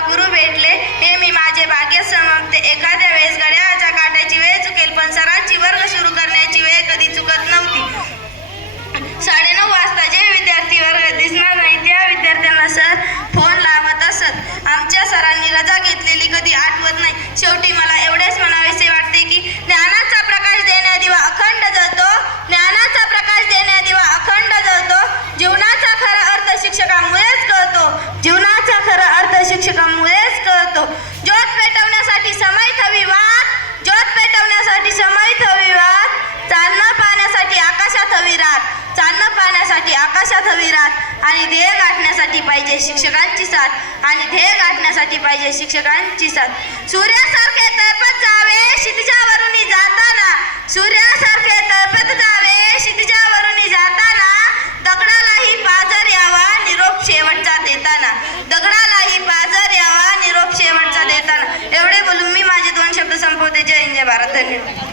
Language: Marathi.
गुरु भेटले हे मी माझे भाग्य समजते. एखाद्या वेळेस घड्याळाच्या काट्याची वेळ चुकेल, पण सरांची वर्ग सुरू करण्याची वेळ कधी चुकत नव्हती. 9:30 वाजता जे विद्यार्थी वर्गात दिसणार नाही त्या विद्यार्थ्यांना सर फोन लावत असत. आमच्या सरांनी रजा घेतलेली कधी आठवत नाही. शेवटी मला एवढेच म्हणावेसे वाटते की ज्ञानाचा प्रकाश देण्या दिवा अखंड जळतो, ज्ञानाचा प्रकाश देण्या दिवा अखंड जळतो. जीवनाचा खरा अर्थ शिक्षकांमुळेच कळतो, जीवनाचा खरा अर्थ शिक्षकांमुळेच कळतो. ज्योत पेटवण्यासाठी समाईत हवी वाट, ज्योत पेटवण्यासाठी समाईत हवी वाट. चांदणं पाहण्यासाठी आकाशात हवी रात, चांदणं पाहण्यासाठी आकाशात हवी रात. आणि ध्येय गाठण्यासाठी पाहिजे शिक्षकांची साथ, आणि ध्येय गाठण्यासाठी पाहिजे शिक्षकांची साथ. सूर्यासारखे तळपत जावे क्षितिजावरून जाताना, सूर्यासारखे तळपत जावे क्षितिजावरून जाताना. दगडालाही पाझर यावा निरोप शेवटचा देताना, दगडालाही पाझर यावा निरोप शेवटचा देताना. एवढे बोलून मी माझे 2 शब्द संपवते. जय हिंद, जय भारत. धन्यवाद.